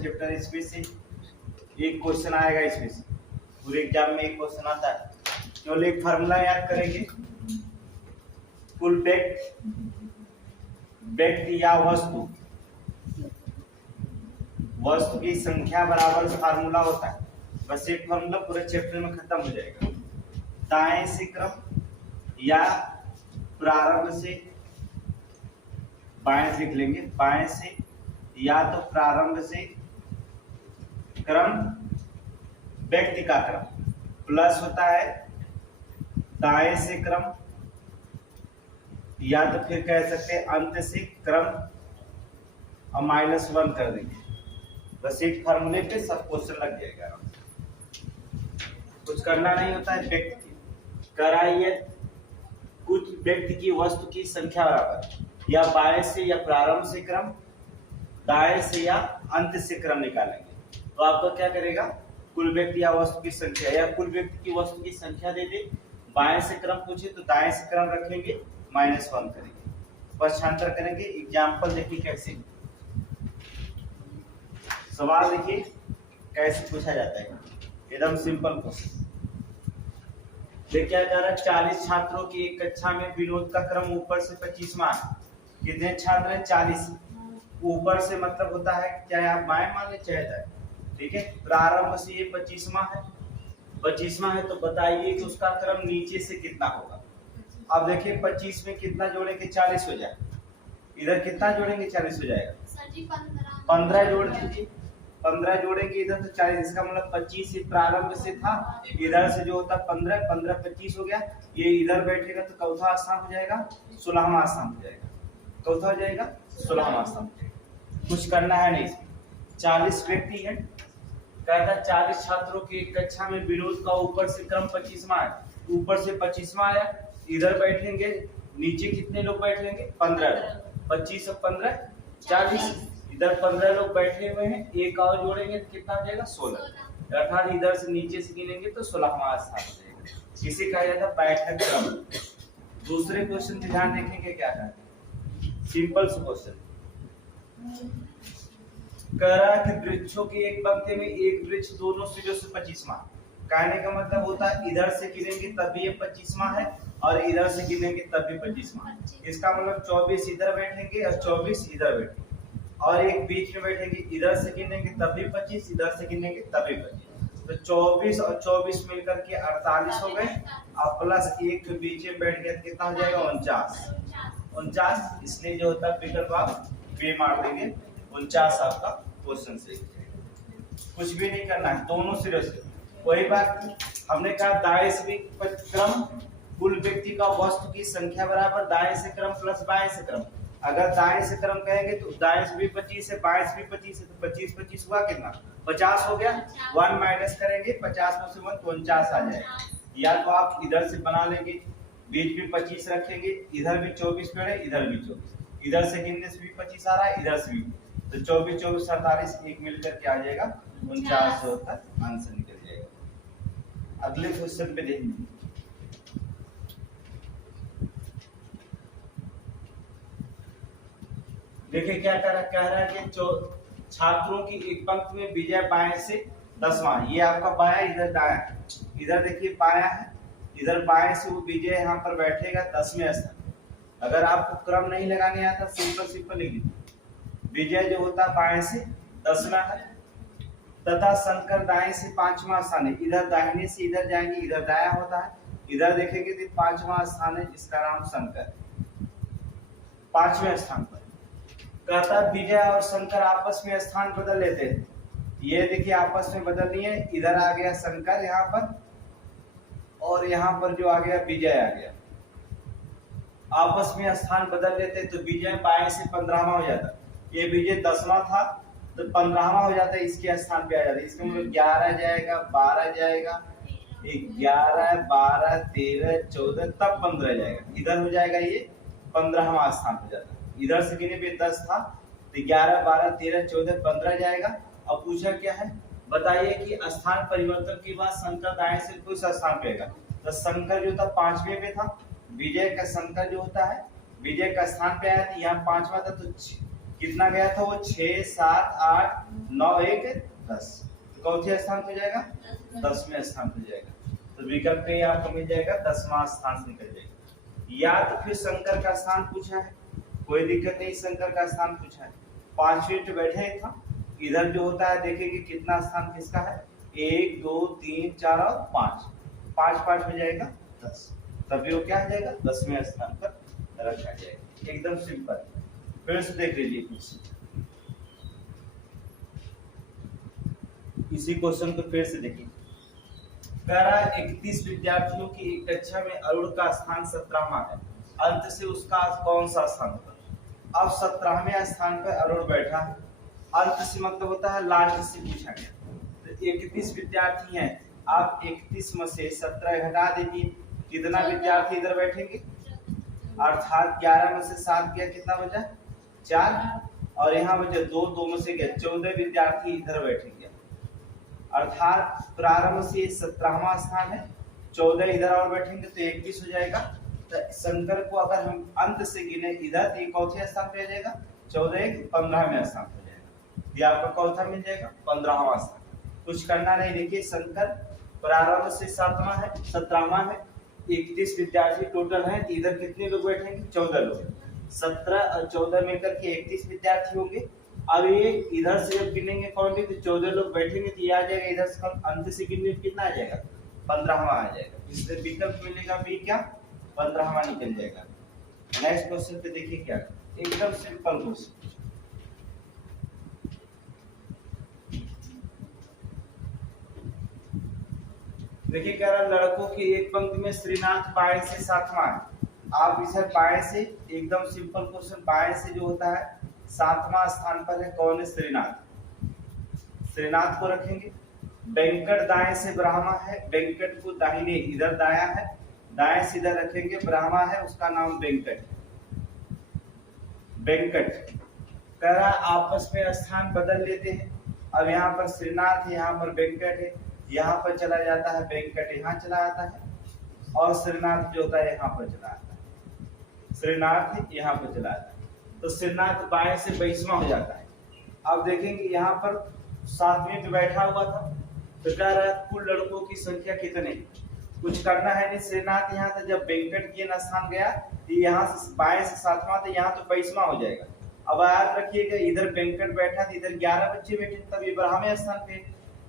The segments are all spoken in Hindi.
चैप्टर इसमें से एक क्वेश्चन आएगा, इसमें से पूरे एग्जाम में एक क्वेश्चन आता है। केवल एक फार्मूला याद करेंगे, कुल व्यक्ति या वस्तु की संख्या बराबर फार्मूला होता है। बस एक फार्मूला पूरे चैप्टर में खत्म हो जाएगा। दाएं से क्रम या प्रारंभ से, बाएं से लिख लेंगे, बाएं से या तो प्रारंभ से क्रम व्यक्ति का क्रम प्लस होता है दाएं से क्रम, या तो फिर कह सकते हैं अंत से क्रम और -1 कर देंगे। बस एक फार्मूले पे सब क्वेश्चन लग जाएगा, कुछ करना नहीं होता है। व्यक्ति कराइए कुछ व्यक्ति की वस्तु की संख्या बराबर या बाएं से या प्रारंभ से क्रम, दाएं से या अंत से क्रम निकालेंगे। तो आपका क्या करेगा, कुल व्यक्ति या वस्तु की संख्या या कुल व्यक्ति की वस्तु की संख्या दे दे, बाएं से क्रम पूछे तो दाएं से क्रम रखेंगे, -1 करेंगे, पक्षांतर करेंगे। एग्जाम्पल देखिए कैसे सवाल देखिए कैसे पूछा जाता है, एकदम सिंपल क्वेश्चन। देखिए क्या कह रहा है, 40 छात्रों की एक कक्षा में विनोद का क्रम ऊपर से 25वां है। कितने छात्र हैं? 40। ऊपर से मतलब होता है चाहे आप बाएं मान ले चाहे दाएं, ठीक है। प्रारंभ से ये 25वां है, 25वां है, तो बताइए कि उसका क्रम नीचे से कितना होगा। अब देखिए 25 में कितना जोड़ेंगे, 40 हो जाए, इधर कितना जोड़ेंगे, 40 हो जाएगा। 15 जोड़ दीजिए, 15 जोड़ेंगे इधर तो 40, इसका मतलब 25 से प्रारंभ से था, इधर से जो होता 15, 15 25 हो गया। ये इधर बैठेगा तो चौथा स्थान हो जाएगा, 16वां स्थान हो जाएगा। चौथा हो जाएगा, 16वां स्थान हो जाएगा। कुछ करना है नहीं। 40 व्यक्ति है, कहता 40 छात्रों की एक कक्षा में विनोद का ऊपर से क्रम 25वां है। ऊपर से 25वां आया, इधर बैठेंगे, नीचे कितने लोग बैठेंगे, 15। 25 और 15 40, इधर 15 लोग बैठे हुए हैं, एक और जोड़ेंगे तो कितना हो जाएगा, 16। अर्थात इधर से नीचे से गिनेंगे तो 16वां स्थान हो जाएगा। इसे कहा जाता है बैठक क्रम। दूसरे क्वेश्चन पे ध्यान देखेंगे क्या है, सिंपल सा क्वेश्चन कह रहा है कि वृक्षों की एक पंक्ति में एक वृक्ष दोनों सिरों से 25वां। कहने का मतलब होता है इधर से गिनेंगे तब भी ये 25वां है और इधर से गिनेंगे तब भी 25वां। इसका मतलब 24 इधर बैठेंगे और 24 इधर बैठेंगे, और एक बीच में बैठेंगे, इधर से गिनेंगे तब भी 25, इधर से गिनेंगे तब भी 25। तो 24 और 24 मिलकर के 48 हो गए, और प्लस एक बीच में बैठ गया, कितना हो जाएगा, 49। इसलिए जो होता है विकल्प आप बे मार देंगे, 49 आपका क्वेश्चन सही। कुछ भी नहीं करना है, दोनों सिरों से। वही बात हमने कहा दाएं से भी क्रम, कुल व्यक्ति का वस्तु की संख्या बराबर दाएं से क्रम प्लस बाएं से क्रम। अगर दाएं से क्रम कहेंगे तो दाएं से भी 25 है, बाएं से भी 25 है, तो 25 25 हुआ कितना, 50 हो गया। 1 माइनस करेंगे, 50 में से 1 49 आ जाएगा। या तो आप इधर से बना लेंगे, बीच में 25 रखेंगे, इधर भी 24 जोड़े, इधर भी 24, इधर से गिनने से भी 25 आ रहा है, इधर से भी, तो 24 24 47 एक मिलकर के आ जाएगा 49 होता है, आंसर निकल जाएगा। अगले क्वेश्चन पे देखेंगे, देखिए क्या कह रहा है कि छात्रों की एक पंक्ति में विजय बाएं से 10वां। ये आपका बायां, इधर दायां, इधर देखिए बायां है, इधर बाएं से वो विजय यहाँ पर बैठेगा 10वें स्थान। अगर आपको क्रम नहीं लगाने आता, सिंपल लिख लीजिए, विजय जो होता है बाएं से 10वां है, तथा शंकर दाएं से 5वां स्थान है। इधर दाहिने से इधर जाएंगे, इधर दायां होता है, इधर देखेंगे तो 5वां स्थान है, जिसका नाम शंकर, 5वें स्थान पर। कहता विजय और शंकर आपस में स्थान बदल लेते हैं। ये देखिए आपस में बदल लिए, इधर आ गया शंकर यहाँ पर, और यहाँ पर जो आ गया विजय आ गया, आपस में स्थान बदल लेते तो विजय बाएं से 15वां हो जाता। ये विजय 10वां था तो 15वां हो जाता है, इसके स्थान पे आ जाता है। इसके मतलब 11 जाएगा, 12 जाएगा, 11 12 13 14 तब 15 जाएगा, इधर हो जाएगा ये 15वां स्थान हो जाता है। इधर से गिने पे 10 था तो 11 12 13 14 15 जाएगा। अब पूछा क्या है, बताइए कि स्थान परिवर्तन के बाद शंकर दाएं से कुछ स्थान पे आएगा। तो शंकर जो था 5वें पे था, विजय का शंकर जो होता है विजय का स्थान पे आया था, यहाँ 5वां था, तो कितना गया था वो 6 7 8 9 1 10, तो कौन से स्थान पे जाएगा 10वें स्थान पे जाएगा। तो विकल्प पे आपको मिल जाएगा 10वां स्थान निकल जाएगा। या तो फिर शंकर का स्थान पूछा है, कोई दिक्कत नहीं, शंकर का स्थान पूछा है, 5 मिनट बैठे था, इधर जो होता है देखेंगे कितना स्थान किसका है 1 2 3 4 और 5, 5 5 हो जाएगा 10, तभी वो क्या आ जाएगा 10वें स्थान पर रखा जाएगा। एकदम सिंपल। फिर से देख लीजिए कुछ इसी क्वेश्चन को फिर से देखिए। कह रहा है 31 विद्यार्थियों की एक कक्षा में अरुण का स्थान 17वां है, अंत से उसका कौन सा स्थान होगा। अब 17वें स्थान पर अरुण बैठा है, अंत से मतलब होता है लास्ट से पूछा गया। तो 31 विद्यार्थी हैं, आप 31 में से 17 घटा दीजिए, कितना विद्यार्थी इधर बैठेंगे, अर्थात 11 में से 7 गया, कितना बचा 4, और यहाँ बचे 2, 2 में से गया 14 विद्यार्थी इधर बैठेंगे, अर्थात प्रारंभ से 17वां स्थान है, 14 इधर और बैठेंगे तो 21 हो जाएगा। तो शंकर को अगर हम अंत से गिने इधर तो ये कौन स्थान पे आ जाएगा 14 15वें स्थान पे जाएगा, ये आपका कौन सा मिल जाएगा 15वां स्थान। कुछ करना नहीं, देखिए शंकर प्रारंभ से 7वां है 17वां है, 31 विद्यार्थी टोटल है, इधर कितने लोग बैठेंगे 14 लोग, 17 और 14 मिलकर के 31 विद्यार्थी होंगे। अब ये इधर से जब गिनेंगे कौन तो 14 लोग बैठेंगे तो ये आ जाएगा, इधर से हम अंत से गिनेंगे कितना आ जाएगा 15वां आ जाएगा, इसलिए विकल्प मिलेगा बी क्या 15वां निकल जाएगा। नेक्स्ट क्वेश्चन पे देखिए क्या, एकदम सिंपल क्वेश्चन। देखिए कह रहा लड़कों की एक पंक्ति में श्रीनाथ बाएं से 7वां है, आप इसे बाएं से, एकदम सिंपल क्वेश्चन, बाएं से जो होता है 7वां स्थान पर है, कौन है श्रीनाथ, श्रीनाथ को रखेंगे। वेंकट दाएं से ब्राह्मा है, वेंकट को दाहिने इधर दाया है, दाएं से इधर रखेंगे, ब्राह्मा है उसका नाम वेंकट, वेंकट कह रहा आपस में स्थान बदल लेते हैं। अब यहाँ पर श्रीनाथ, यहाँ पर वेंकट है, यहाँ पर चला जाता है वेंकट, यहाँ चला आता है, और श्रीनाथ जो होता है यहाँ पर चला आता है, श्रीनाथ यहाँ पर चला आता है, तो श्रीनाथ बाएं से 22वां हो जाता है। अब देखेंगे यहाँ पर 7 मिनट बैठा हुआ था, तो कह रहा है कुल लड़कों की संख्या कितने, कुछ करना है नहीं, श्रीनाथ यहाँ था, जब वेंकट के स्थान गया तो यहाँ से बाएं से 7वां, तो यहाँ तो 22वां हो जाएगा। अब याद रखिएगा इधर वेंकट बैठा था, इधर 11 बच्चे बैठे, तब ये 12वें स्थान पे,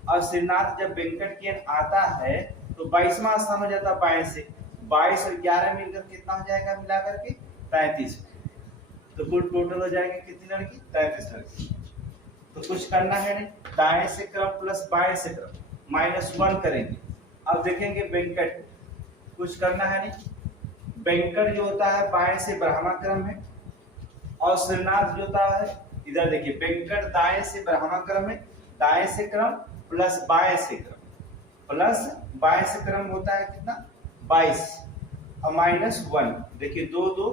और श्रीनाथ जब वेंकट के आता है तो 22वां स्थान हो जाता है बाएं से, 22 और 11 मिलकर कितना हो जाएगा मिला करके 33, तो कुल टोटल हो जाएंगे कितनी लड़की 33 लड़की। तो कुछ करना है नहीं, दाएं से क्रम प्लस बाएं से क्रम -1 करेंगे। अब देखेंगे वेंकट, कुछ करना है नहीं, वेंकट जो होता है बाएं से ब्राह्मण क्रम है, और श्रीनाथ जो होता है इधर देखिए वेंकट दाएं से ब्राह्मण क्रम है, दाएं से क्रम प्लस बाएं से क्रम, प्लस बाएं से क्रम होता है कितना 22 और -1, देखिए 2 2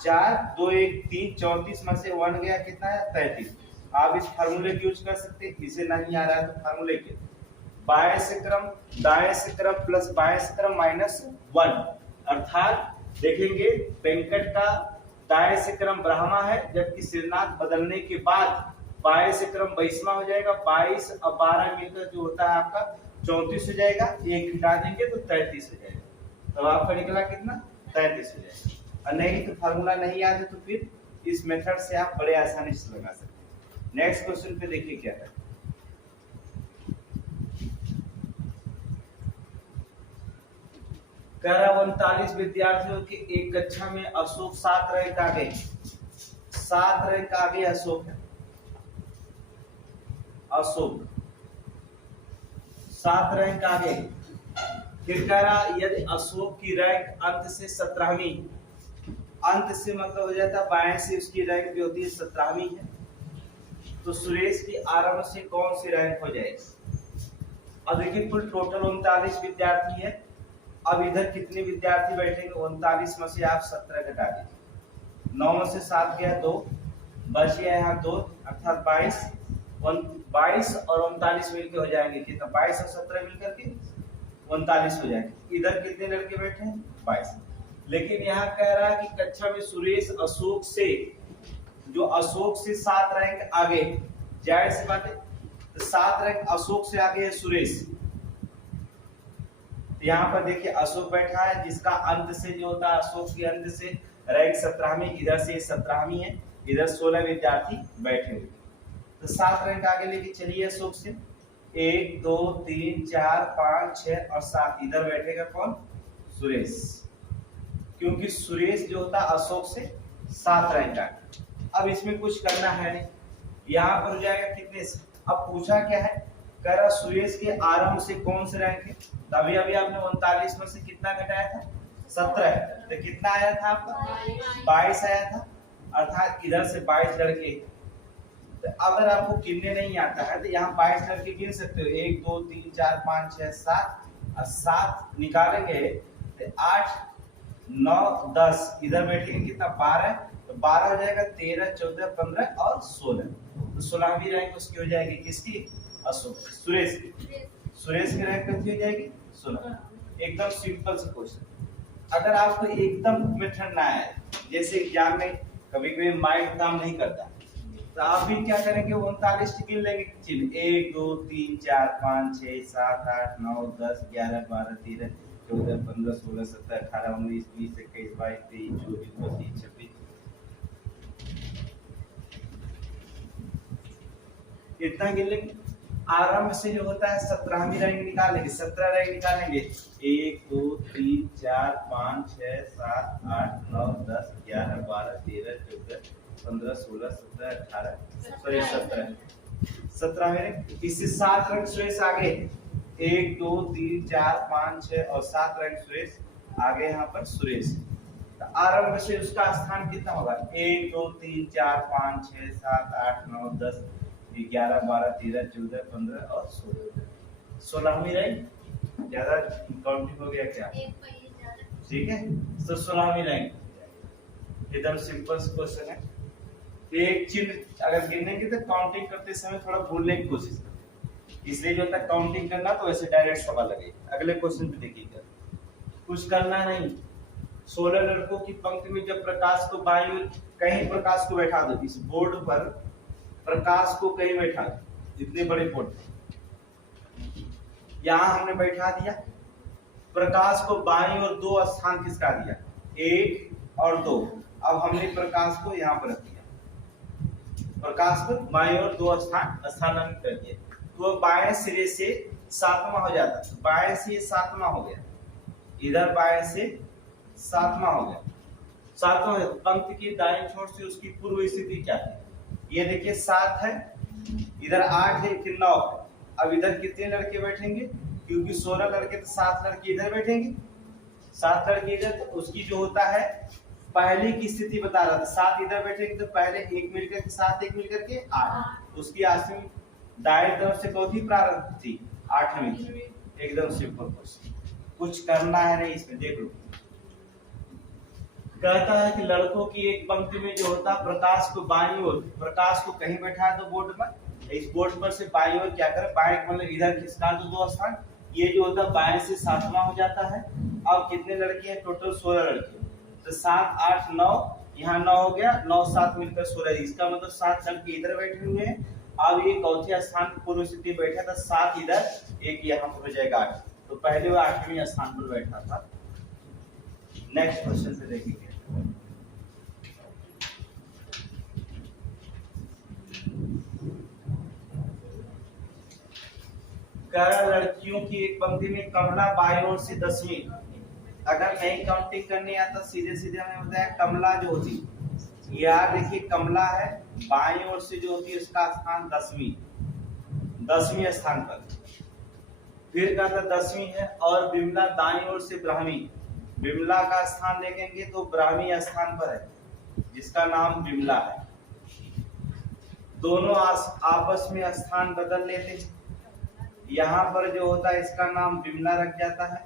4 2 1 3 34 में से 1 गया कितना है 33। आप इस फार्मूले का यूज कर सकते हैं, इसे नहीं आ रहा है तो फार्मूले के बाएं से क्रम दाएं से क्रम प्लस बाएं से क्रम -1, अर्थात देखेंगे वेंकट का दाएं से क्रम ब्राह्मा है, जबकि श्रीनाथ बदलने के बाद बाएं से क्रम 22वां हो जाएगा, 22 और 12 मिलकर जो होता है आपका 34 हो जाएगा, एक घटा देंगे तो 33 हो जाएगा। तो आपका निकला कितना 33 हो जाएगा। और नहीं तो फार्मूला नहीं याद है तो फिर इस मेथड से आप बड़े आसानी से लगा सकते हैं। नेक्स्ट क्वेश्चन पे देखिए क्या है, कह रहा 39 विद्यार्थियों की एक कक्षा में अशोक 7 रैंक आगे, 7 रैंक आगे अशोक है, अशोक 7 रैंक आगे। फिर कह रहा यदि अशोक की रैंक अंत से 17वीं, अंत से मतलब हो जाता है बाएं से उसकी रैंक भी होती है 17वीं है, तो सुरेश की आरंभ से कौन सी रैंक हो जाएगी। अब देखिए कुल टोटल 39 विद्यार्थी है, अब इधर कितने विद्यार्थी बैठेंगे 39 में से आप 17 घटा दीजिए, 9 में से 7 गया 2, बच गया यहाँ 2, अर्थात 22 और 39 मिलकर हो जाएंगे कितना 22 और 17 मिलकर के 39 हो जाएंगे। इधर कितने लड़के बैठे हैं 22, लेकिन यहाँ कह रहा है कि कक्षा में सुरेश अशोक से जो अशोक से 7 रैंक आगे, जाहिर सी बात है, तो 7 रैंक अशोक से आगे है सुरेश। यहाँ पर देखिए अशोक बैठा है, जिसका अंत से जो होता है अशोक के अंत से रैंक 17वीं, इधर से 17वीं है, इधर 16 विद्यार्थी बैठे हुए। तो 7 रैंक आगे लेके चलिए अशोक से, 1 2 3 4 5 6 और 7, इधर बैठेगा कौन? सुरेश, क्योंकि सुरेश जो होता है अशोक से 7 रैंक आगे। अब इसमें कुछ करना है नहीं, यहाँ पर हो जाएगा कितने से। अब पूछा क्या है, कह रहा सुरेश के आरंभ से कौन से रैंक है, तो अभी अभी आपने 39 में से कितना घटाया था? 17, तो कितना आया था आपका? 22 आया था, अर्थात इधर से 22 लड़के। तो अगर आपको गिनने नहीं आता है तो यहाँ 22 लड़के गिन सकते हो, 1 2 3 4 5 6 7 और 7 निकालेंगे तो 8 9 10, इधर बैठेंगे कितना? 12, तो 12 हो जाएगा, 13 14 15 और 16, तो 16वीं रैंक उसकी हो जाएगी, किसकी? अशोक, सुरेश की। सुरेश की रैंक कितनी हो जाएगी? 16। एकदम सिंपल सा क्वेश्चन। अगर आपको एकदम मेथड ना आए, जैसे एग्जाम में कभी कभी माइंड काम नहीं करता, तो आप भी क्या करेंगे? 39 गिन लेंगे, चलिए 1 2 3 4 5 6 7 8 9 10 11 12 13 14 15 16 17 18 19 20 21 22 23 24 25 26, इतना गिन लेंगे। आरंभ से जो होता है 17वीं रैंक निकालेंगे, 17 रैंक निकालेंगे, 1 2 3 4 5 6 7 8 9 10 11 12 13 14 15 16 17 18 सॉरी 17, 17वीं रैंक। इससे 7 रैंक सुरेश आगे, 1 2 3 4 5 6 और 7 रैंक सुरेश आगे, यहाँ पर सुरेश। तो आरंभ से उसका स्थान कितना होगा? 1 2 3 4 5 6 7 8 9 10 11 12 13 14 15 और 16, 16वीं रैंक। ज्यादा काउंटिंग हो गया क्या? ठीक है, तो 16वीं रैंक, एकदम सिंपल क्वेश्चन है। एक चिन्ह अगर गिनेंगे तो काउंटिंग करते समय थोड़ा भूलने की कोशिश करते, इसलिए जो होता है काउंटिंग करना तो वैसे डायरेक्ट सवाल लगेगा। अगले क्वेश्चन पे देखिएगा, कुछ करना नहीं। 16 लड़कों की पंक्ति में जब प्रकाश को बाईं ओर, कहीं प्रकाश को बैठा दो, इस बोर्ड पर प्रकाश को कहीं बैठा दो, इतने बड़े बोर्ड यहां हमने बैठा दिया। प्रकाश को बाईं ओर 2 स्थान किसका दिया? 1 और 2। अब हमने प्रकाश को यहाँ पर रख दिया, प्रकाश को बाईं ओर 2 स्थान स्थानांतरित कर दिए, तो बाएं सिरे से 7वां हो जाता, बाएं से 7वां हो गया, इधर बाएं से 7वां हो गया। 7वां पंक्ति की दाईं छोर से उसकी पूर्व स्थिति क्या है? ये देखिए 7 है, इधर 8 है, फिर 9 है। अब इधर कितने लड़के बैठेंगे? क्योंकि 16 लड़के तो 7 लड़के इधर बैठेंगे, 7 लड़के इधर, तो उसकी जो होता है पहले की स्थिति बता रहा था, 7 इधर बैठेंगे तो पहले 1 मिलकर के 7 1 मिलकर के 8, उसकी आठवीं दाएं तरफ से कौन सी प्रारंभ थी? 8वीं। एकदम सिंपल क्वेश्चन, कुछ करना है नहीं इसमें। देख लो, कहता है कि लड़कों की एक पंक्ति में जो होता है प्रकाश को बाईं ओर, प्रकाश को कहीं बैठा दो बोर्ड पर, इस बोर्ड पर से बाईं ओर क्या करे? बाएं मतलब इधर खिसका दो 2 स्थान, ये जो होता है बाएं से 7वां हो जाता है। अब कितने लड़के हैं? टोटल 16 लड़के, तो 7 8 9, यहाँ 9 हो गया, 9 7 मिलकर 16, इसका मतलब 7 लड़के इधर बैठे हुए हैं। अब ये चौथे स्थान पर पूर्व स्थिति बैठा था, 7 इधर, 1 यहाँ पर हो जाएगा 8, तो पहले वो 8वें स्थान पर बैठा था। नेक्स्ट क्वेश्चन से देखेंगे, लड़कियों की एक पंक्ति में कमला बाईं ओर से 10वीं, अगर नहीं काउंटिंग करनी आता सीधे सीधे हमें बताया कमला जो होती, यार देखिए कमला है बाईं ओर से जो होती है उसका स्थान 10वीं स्थान पर, फिर कहता 10वीं है, और विमला दाईं ओर से ब्राह्मी, विमला का स्थान देखेंगे तो ब्राह्मी स्थान पर है जिसका नाम विमला है। दोनों आपस में स्थान बदल लेते हैं, यहाँ पर जो होता है इसका नाम विमला रख जाता है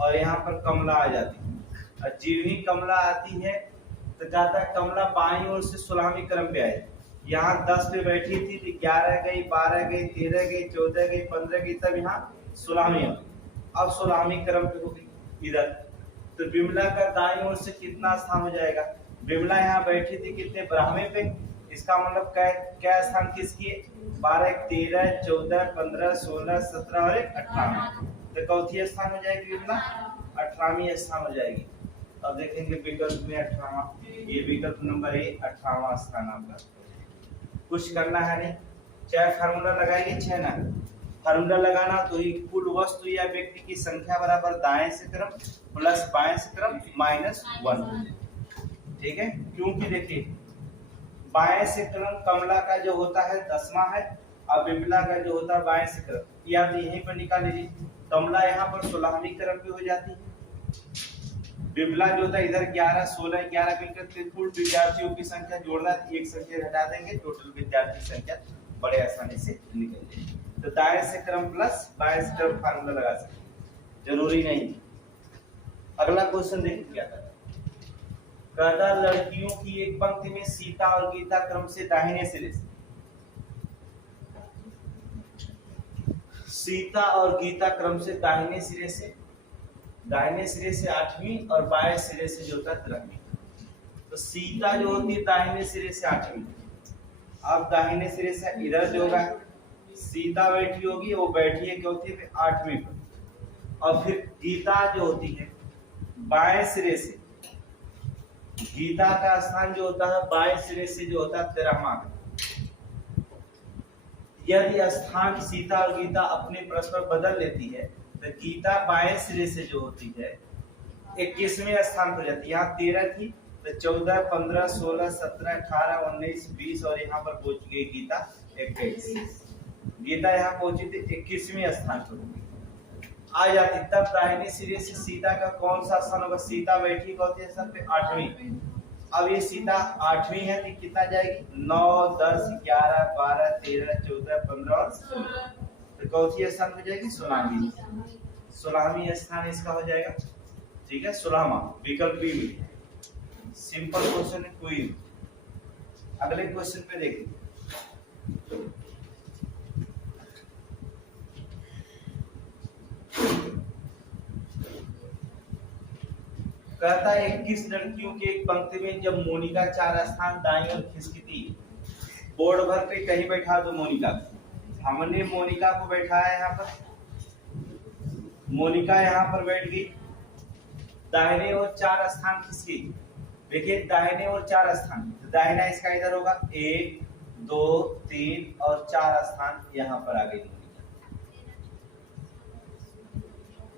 और यहाँ पर कमला आ जाती है, और जीव ही कमला आती है तो कहता है कमला बाईं ओर से 16वीं क्रम पे आई, यहाँ 10 पे बैठी थी तो 11 गई, 12 गई, 13 गई, 14 गई, 15 गई, तब यहाँ 16वीं, अब 16वीं क्रम पे हो गई इधर। तो विमला का दाईं ओर से कितना स्थान हो जाएगा? विमला यहाँ बैठी थी कितने? ब्राह्मी पे, इसका मतलब क्या स्थान किसकी है? 12, 13, 14, 15, 16, 17 और 18। तो चौथी स्थान हो जाएगी कितना? 18वीं स्थान हो जाएगी। अब देखेंगे विकल्प में 18वां, ये विकल्प नंबर ए 18वां स्थान आपका। कुछ करना है नहीं, चाहे फार्मूला लगाएंगे चाहे ना। फार्मूला लगाना तो ये कुल वस्तु या व्यक्ति की संख्या बराबर दाएं से क्रम प्लस बाएं से क्रम -1। ठीक है, क्योंकि देखिए बाएं से क्रम कमला का जो होता है 10वां है और बिमला का जो होता है बाएं से क्रम, या तो यहीं पर निकाल लीजिए। कमला यहाँ पर 16वीं क्रम पे हो जाती है, बिमला जो होता है इधर 11, 16, 11 मिलकर कुल विद्यार्थियों की संख्या जोड़ना, एक संख्या घटा देंगे, टोटल विद्यार्थी संख्या बड़े आसानी से निकल जाएगी। तो दाएं से क्रम प्लस बाएं से क्रम फार्मूला लगा सकते हैं, जरूरी नहीं। अगला क्वेश्चन देखिए क्या कहता है, लड़कियों की एक पंक्ति में सीता और गीता क्रम से दाहिने सिरे से, सीता और गीता क्रम से दाहिने सिरे से 8वीं और बाएं सिरे से जो होता है 13वीं। तो सीता जो होती है दाहिने सिरे से 8वीं, अब दाहिने सिरे से इधर जो होगा सीता बैठी होगी, वो बैठी है चौथी पे 8वीं पर। और फिर गीता जो होती है बाएं सिरे से, गीता का स्थान जो होता है बाएं सिरे से जो होता है 13वां। यदि स्थान सीता और गीता अपने परस्पर बदल लेती है तो गीता बाएं सिरे से जो होती है 21वें स्थान पर जाती है। यहाँ 13 थी तो 14, 15, 16, 17, 18, 19, 20 और यहाँ पर पहुंच गई गीता 21। गीता यहाँ पहुंची थी 21वें स्थान पर आ जाती, तब दाहिने सिरे से सीता का कौन सा स्थान होगा? सीता बैठी कौन से स्थान पे? 8वीं। अब ये सीता 8वीं है तो कितना जाएगी? 9, 10, 11, 12, 13, 14, 15 और 16। तो कौन सी स्थान हो जाएगी? 16वीं। 16वीं स्थान इसका हो जाएगा। ठीक है, 16वां विकल्प बी में। सिंपल क्वेश्चन है कोई। अगले क्वेश्चन पे देखिए, कहता है 21 लड़कियों की एक पंक्ति में जब मोनिका 4 स्थान दाईं ओर खिसकी थी, बोर्ड भर पे कहीं बैठा दो मोनिका को। हमने मोनिका को बैठाया यहाँ पर, मोनिका यहाँ पर बैठ गई, दाहिने ओर 4 स्थान खिसकी। देखिए दाहिने ओर 4 स्थान, तो दाहिना इसका इधर होगा 1, 2, 3 और 4 स्थान यहाँ पर आ गई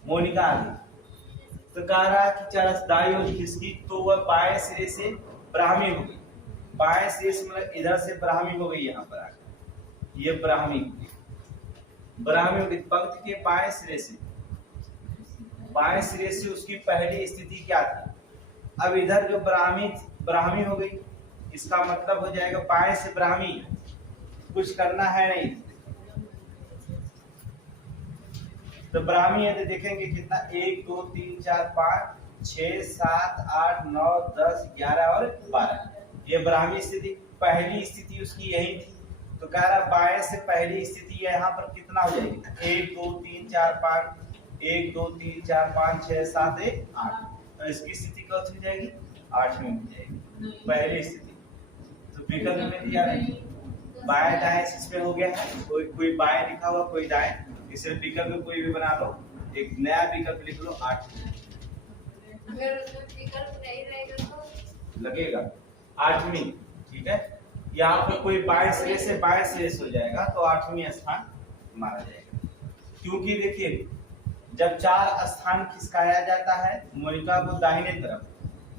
मोनिका आ गई। तो कह रहा है कि 4 दाईं ओर खिसकी तो वह बाएं सिरे से ब्राह्मी हो गई। बाएं सिरे से मतलब इधर से ब्राह्मी हो गई, यहाँ पर आकर ये ब्राह्मी हो गई। पंक्ति के बाएं सिरे से उसकी पहली स्थिति क्या थी? अब इधर जो ब्राह्मी हो गई, इसका मतलब हो जाएगा बाएं से ब्राह्मी, कुछ करना है नहीं। तो ब्राह्मी है तो देखेंगे कितना 1, 2, 3, 4, 5, 6, 7, 8, 9, 10, 11 और 12। ये ब्राह्मी स्थिति, पहली स्थिति उसकी यही थी। तो कह रहा बाएं से पहली स्थिति यहाँ पर कितना हो जाएगी? 1, 2, 3, 4, 5, 1, 2, 3, 4, 5, 6, 7, 1, 8। तो इसकी स्थिति कौन सी हो जाएगी? 8वीं हो जाएगी पहली स्थिति। तो विकल्प में दिया है बाएं दाएं इसमें हो गया है, कोई बाएं लिखा हुआ कोई दाएं, इसे विकल्प कोई भी बना लो, एक नया विकल्प लिख लो 8। अगर उसमें विकल्प नहीं रहेगा तो लगेगा 8वीं। ठीक है, यहाँ पर कोई बाएं सिरे से हो जाएगा तो 8वीं स्थान माना जाएगा। क्योंकि देखिए जब 4 स्थान खिसकाया जाता है मोनिका को दाहिने तरफ,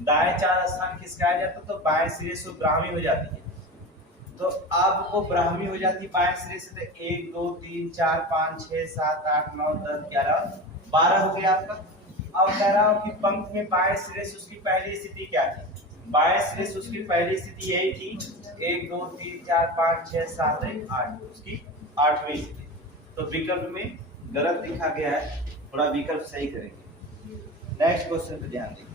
दाएं 4 स्थान खिसकाया जाता तो बाएं सिरे से ब्राह्मी हो जाती है। तो अब वो ब्राह्मी हो जाती बाएं सिरे से, तो 1, 2, 3, 4, 5, 6, 7, 8, 9, 10, 11, 12 हो गया आपका। अब कह रहा हूं कि पंक्ति में बाएं सिरे से उसकी पहली स्थिति क्या थी? बाएं सिरे से उसकी पहली स्थिति यही थी 1, 2, 3, 4, 5, 6, 7, 8, उसकी 8वीं स्थिति। तो विकल्प में गलत लिखा गया है, थोड़ा विकल्प सही करेंगे। नेक्स्ट क्वेश्चन पे ध्यान देंगे।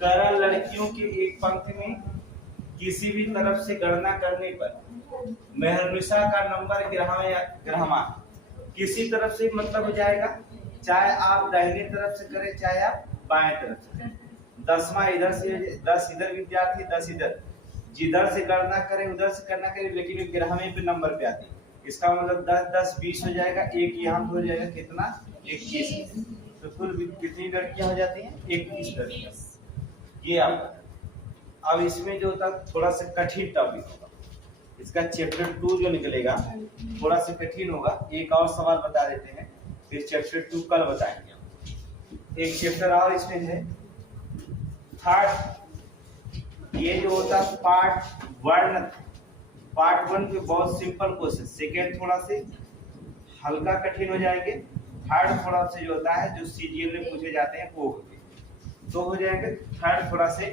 कह रहा लड़कियों की एक पंक्ति में किसी भी तरफ से गणना करने पर मेहरनिशा का नंबर ग्रहमान, किसी तरफ से मतलब हो जाएगा, चाहे आप दाहिने तरफ से करें चाहे आप बाएं तरफ से करें। 10वां इधर से 10 इधर विद्यार्थी 10 इधर, जिधर से गणना करें उधर से गणना करें, लेकिन ये ग्राहमी पे नंबर पे आती है। इसका मतलब 10 10 20 हो जाएगा, एक यहाँ पे हो जाएगा कितना 21। तो कुल कितनी लड़कियां हो जाती हैं 21 लड़कियां। ये आपका अब इसमें जो होता है थोड़ा सा कठिन टॉपिक होगा, इसका चैप्टर 2 जो निकलेगा थोड़ा सा कठिन होगा। एक और सवाल बता देते हैं, फिर चैप्टर 2 कल बताएंगे हम। एक चैप्टर और इसमें है थर्ड, ये जो होता है पार्ट 1, पार्ट 1 के बहुत सिंपल क्वेश्चन, सेकेंड थोड़ा से हल्का कठिन हो जाएंगे, थर्ड थोड़ा से जो होता है जो सीजीएल में पूछे जाते हैं वो होंगे, तो हो जाएंगे। थर्ड थोड़ा से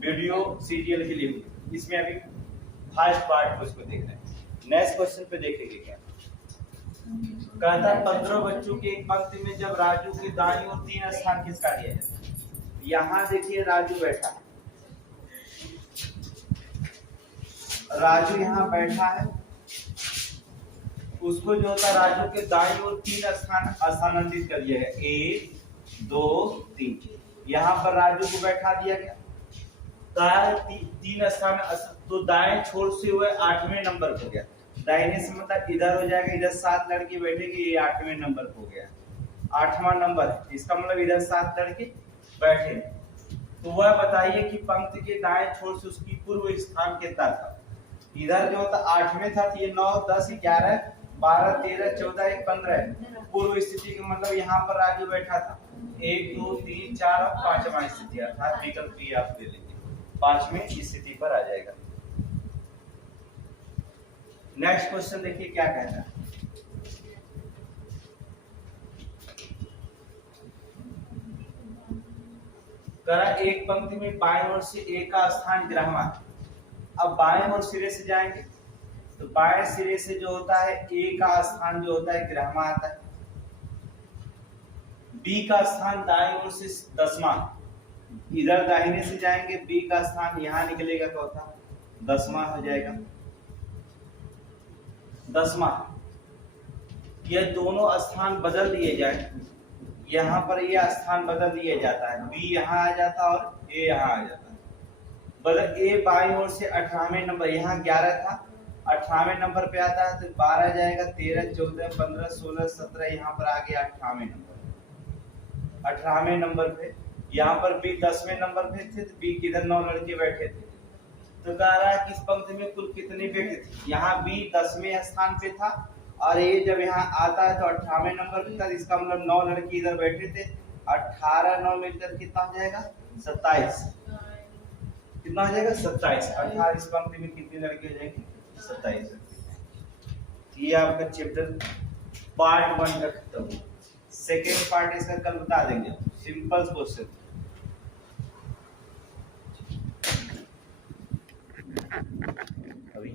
वीडियो सीजीएल के लिए, इसमें अभी फर्स्ट पार्ट को इसको देख रहे हैं। नेक्स्ट क्वेश्चन पे देखेंगे क्या कहता है। 15 बच्चों की एक पंक्ति में जब राजू के दाईं ओर 3 स्थान किसका दिया जाए। यहाँ देखिए राजू बैठा है, राजू यहाँ बैठा है, उसको जो होता है राजू के दाईं ओर 3 स्थान स्थानांतरित कर दिया है, 1 2 3। यहाँ पर राजू को बैठा दिया गया, कहा 3 स्थान, तो दाएं छोर से हुए 8वें नंबर हो गया, दाहिने से मतलब इधर हो जाएगा, इधर 7 लड़के बैठेंगे, ये 8वें नंबर हो गया, 8वां नंबर है, इसका मतलब इधर 7 लड़के बैठे। तो वह बताइए कि पंक्ति के दाएं छोर से उसकी पूर्व स्थान कितना था। इधर जो था 8वें था, ये 9 10 11 12 13 14 1 15 पूर्व स्थिति का मतलब यहाँ पर राजू बैठा था 1 2 3 4 और 5वां स्थिति, अर्थात विकल्प बी आप ले लेंगे, 5वें स्थिति पर आ जाएगा। नेक्स्ट क्वेश्चन देखिए क्या कहता है। करा एक पंक्ति में बाएं ओर से ए का स्थान ग्राह्यमान। अब बाएं ओर सिरे से जाएंगे तो बाएं सिरे से जो होता है ए का स्थान जो होता है ग्राह्यमान आता है, बी का स्थान दाएं ओर से 10वां, इधर दाहिने से जाएंगे बी का स्थान यहाँ निकलेगा चौथा 10वां हो जाएगा, 10वां। यह दोनों स्थान बदल दिए जाए, यहाँ पर यह स्थान बदल दिया जाता है, बी यहाँ आ जाता और ए यहाँ आ जाता है। बदल ए बाईं ओर से 18वें नंबर, यहाँ 11 था 18वें नंबर पे आता है, तो 12 जाएगा 13 14 15 16 17 यहाँ पर आ गया 18वें नंबर, 18वें नंबर पे। यहाँ पर बी 10वें नंबर पे थे, तो बी किधर 9 लड़के बैठे थे, तो कह रहा है कि इस पंक्ति में कुल कितने व्यक्ति थे। यहाँ बी 10वें स्थान पे था और ये जब यहाँ आता है तो 18वें नंबर पे था, इसका मतलब 9 लड़के इधर बैठे थे, 18 9 मिलकर कितना हो जाएगा 27, कितना हो जाएगा 27, अर्थात इस पंक्ति में कितने लड़के हो जाएंगे 27। ये आपका चैप्टर पार्ट 1 का खत्म हुआ। सेकेंड पार्ट इसका कल बता देंगे, सिंपल क्वेश्चन। अभी